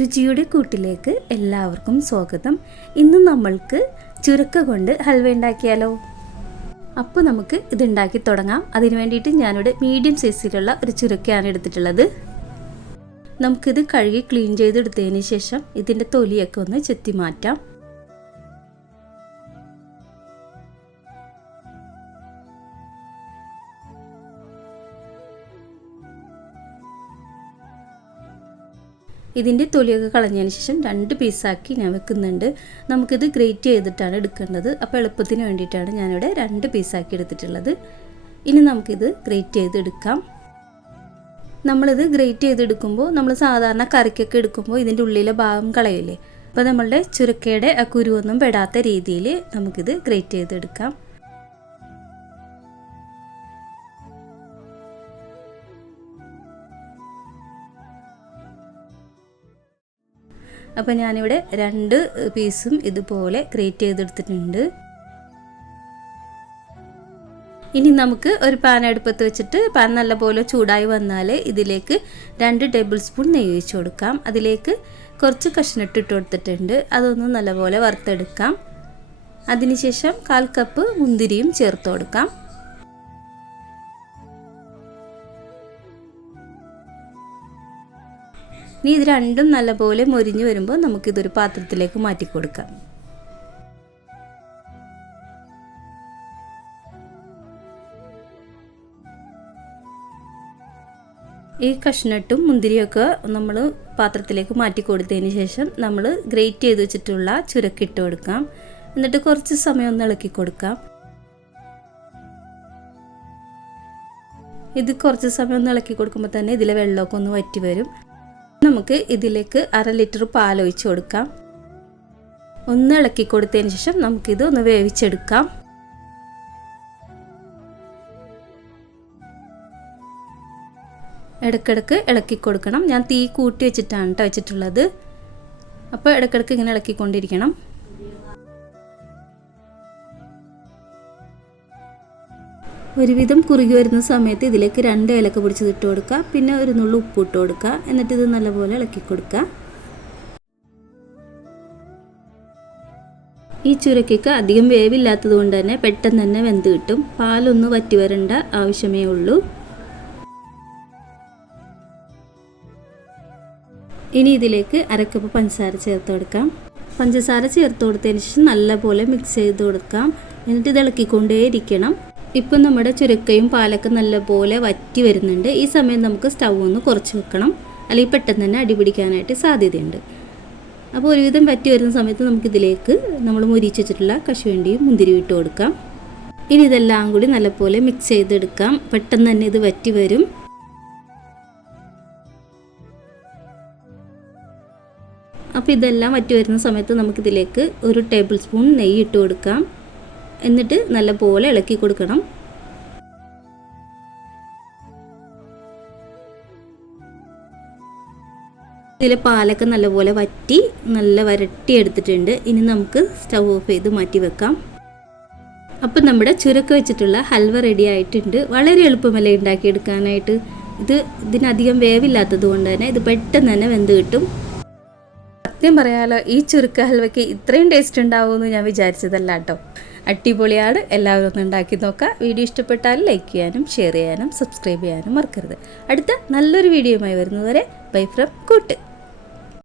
രുചിയുടെ കൂട്ടിലേക്ക് എല്ലാവർക്കും സ്വാഗതം. ഇന്ന് നമ്മൾക്ക് ചുരക്ക കൊണ്ട് ഹൽവ ഉണ്ടാക്കിയാലോ? അപ്പോൾ നമുക്ക് ഇത് ഉണ്ടാക്കി തുടങ്ങാം. അതിന് വേണ്ടിയിട്ട് ഞാനിവിടെ മീഡിയം സൈസിലുള്ള ഒരു ചുരക്കയാണ് എടുത്തിട്ടുള്ളത്. നമുക്കിത് കഴുകി ക്ലീൻ ചെയ്തെടുത്തതിന് ശേഷം ഇതിന്റെ തൊലിയൊക്കെ ഒന്ന് ചെത്തി മാറ്റാം. ഇതിന്റെ തൊലിയൊക്കെ കളഞ്ഞതിന് ശേഷം രണ്ട് പീസാക്കി ഞാൻ വെക്കുന്നുണ്ട്. നമുക്കിത് ഗ്രേറ്റ് ചെയ്തിട്ടാണ് എടുക്കേണ്ടത്. അപ്പോൾ എളുപ്പത്തിന് വേണ്ടിയിട്ടാണ് ഞാനിവിടെ രണ്ട് പീസാക്കി എടുത്തിട്ടുള്ളത്. ഇനി നമുക്കിത് ഗ്രേറ്റ് ചെയ്തെടുക്കാം. നമ്മളിത് ഗ്രേറ്റ് ചെയ്തെടുക്കുമ്പോൾ നമ്മൾ സാധാരണ കറിക്കൊക്കെ എടുക്കുമ്പോൾ ഇതിന്റെ ഉള്ളിലെ ഭാഗം കളയില്ലേ? അപ്പോൾ നമ്മളുടെ ചുരക്കയുടെ കുരുവൊന്നും പെടാത്ത രീതിയിൽ നമുക്കിത് ഗ്രേറ്റ് ചെയ്തെടുക്കാം. അപ്പോൾ ഞാനിവിടെ രണ്ട് പീസും ഇതുപോലെ ക്രിയേറ്റ് ചെയ്തെടുത്തിട്ടുണ്ട്. ഇനി നമുക്ക് ഒരു പാൻ അടുപ്പത്ത് വെച്ചിട്ട് പാൻ നല്ലപോലെ ചൂടായി വന്നാൽ ഇതിലേക്ക് രണ്ട് ടേബിൾ സ്പൂൺ നെയ്യ് ഒഴിച്ച് കൊടുക്കാം. അതിലേക്ക് കുറച്ച് കഷ്ണിട്ട് ഇട്ട് കൊടുത്തിട്ടുണ്ട്. അതൊന്ന് നല്ലപോലെ വറുത്തെടുക്കാം. അതിനുശേഷം കാൽ കപ്പ് മുന്തിരിയും ചേർത്ത് കൊടുക്കാം. ഇനി ഇത് രണ്ടും നല്ലപോലെ മൊരിഞ്ഞ് വരുമ്പോൾ നമുക്കിതൊരു പാത്രത്തിലേക്ക് മാറ്റി കൊടുക്കാം. ഈ കഷ്ണട്ടും മുന്തിരിയൊക്കെ നമ്മൾ പാത്രത്തിലേക്ക് മാറ്റി കൊടുത്തതിന് ശേഷം നമ്മൾ ഗ്രേറ്റ് ചെയ്ത് വെച്ചിട്ടുള്ള ചുരക്കിട്ട് കൊടുക്കാം. എന്നിട്ട് കുറച്ച് സമയം ഒന്ന് ഇളക്കി കൊടുക്കാം. ഇത് കുറച്ച് സമയം ഒന്ന് ഇളക്കി കൊടുക്കുമ്പോൾ തന്നെ ഇതിലെ വെള്ളമൊക്കെ ഒന്ന് വറ്റി വരും. നമുക്ക് ഇതിലേക്ക് അര ലിറ്റർ പാൽ ഒഴിച്ച് കൊടുക്കാം. ഒന്ന് ഇളക്കി കൊടുത്തതിന് ശേഷം നമുക്കിത് ഒന്ന് വേവിച്ചെടുക്കാം. ഇടക്കിടക്ക് ഇളക്കി കൊടുക്കണം. ഞാൻ തീ കൂട്ടി വെച്ചിട്ടാണ് കേട്ടോ വെച്ചിട്ടുള്ളത്. അപ്പോൾ ഇടക്കിടക്ക് ഇങ്ങനെ ഇളക്കിക്കൊണ്ടിരിക്കണം. ഒരുവിധം കുറുകി വരുന്ന സമയത്ത് ഇതിലേക്ക് രണ്ട് ഏലക്ക പൊടിച്ചത് ഇട്ട് കൊടുക്കുക. പിന്നെ ഒരു നുള്ളു ഉപ്പ് ഇട്ട് കൊടുക്കുക. എന്നിട്ട് ഇത് നല്ലപോലെ ഇളക്കി കൊടുക്കുക. ഈ ചുരക്കയ്ക്ക് അധികം വേവില്ലാത്തത് കൊണ്ട് തന്നെ പെട്ടെന്ന് തന്നെ വെന്ത് കിട്ടും. പാലൊന്ന് വറ്റി വരേണ്ട ആവശ്യമേ ഉള്ളൂ. ഇനി ഇതിലേക്ക് അരക്കപ്പ് പഞ്ചസാര ചേർത്ത് കൊടുക്കാം. പഞ്ചസാര ചേർത്ത് കൊടുത്തതിന് ശേഷം നല്ലപോലെ മിക്സ് ചെയ്ത് കൊടുക്കാം. എന്നിട്ട് ഇത് ഇളക്കിക്കൊണ്ടേയിരിക്കണം. ഇപ്പം നമ്മുടെ ചുരക്കയും പാലൊക്കെ നല്ലപോലെ വറ്റി വരുന്നുണ്ട്. ഈ സമയം നമുക്ക് സ്റ്റൗ ഒന്ന് കുറച്ച് വെക്കണം. അല്ലെങ്കിൽ പെട്ടെന്ന് തന്നെ അടിപിടിക്കാനായിട്ട് സാധ്യതയുണ്ട്. അപ്പോൾ ഒരുവിധം വറ്റി വരുന്ന സമയത്ത് നമുക്കിതിലേക്ക് നമ്മൾ മുരിച്ച് വെച്ചിട്ടുള്ള കശുവണ്ടിയും മുന്തിരിയും ഇട്ട് കൊടുക്കാം. ഇനി ഇതെല്ലാം കൂടി നല്ലപോലെ മിക്സ് ചെയ്തെടുക്കാം. പെട്ടെന്ന് തന്നെ ഇത് വറ്റി വരും. അപ്പോൾ ഇതെല്ലാം വറ്റി വരുന്ന സമയത്ത് നമുക്കിതിലേക്ക് ഒരു ടേബിൾ സ്പൂൺ നെയ്യ് ഇട്ട് കൊടുക്കാം. എന്നിട്ട് നല്ലപോലെ ഇളക്കി കൊടുക്കണം. ഇതിലെ പാലൊക്കെ നല്ലപോലെ വറ്റി നല്ല വരട്ടി എടുത്തിട്ടുണ്ട്. ഇനി നമുക്ക് സ്റ്റൗ ഓഫ് ചെയ്ത് മാറ്റി വെക്കാം. അപ്പം നമ്മുടെ ചുരക്ക് വെച്ചിട്ടുള്ള ഹൽവ റെഡി ആയിട്ടുണ്ട്. വളരെ എളുപ്പമല്ലേ ഉണ്ടാക്കിയെടുക്കാനായിട്ട്. ഇത് ഇതിനധികം വേവില്ലാത്തത് കൊണ്ട് തന്നെ ഇത് പെട്ടെന്ന് തന്നെ വെന്ത് കിട്ടും. സത്യം പറയാലോ ഈ ചുരുക്ക ഹൽവയ്ക്ക് ഇത്രയും ടേസ്റ്റ് ഉണ്ടാവുമെന്ന് ഞാൻ വിചാരിച്ചതല്ല കേട്ടോ. അടിപൊളിയാണ്. എല്ലാവരും ഒന്ന് ഉണ്ടാക്കി നോക്കുക. വീഡിയോ ഇഷ്ടപ്പെട്ടാൽ ലൈക്ക് ചെയ്യാനും ഷെയർ ചെയ്യാനും സബ്സ്ക്രൈബ് ചെയ്യാനും മറക്കരുത്. അടുത്ത നല്ലൊരു വീഡിയോയുമായി വരുന്നതുവരെ ബൈ ഫ്രം കൂട്ട്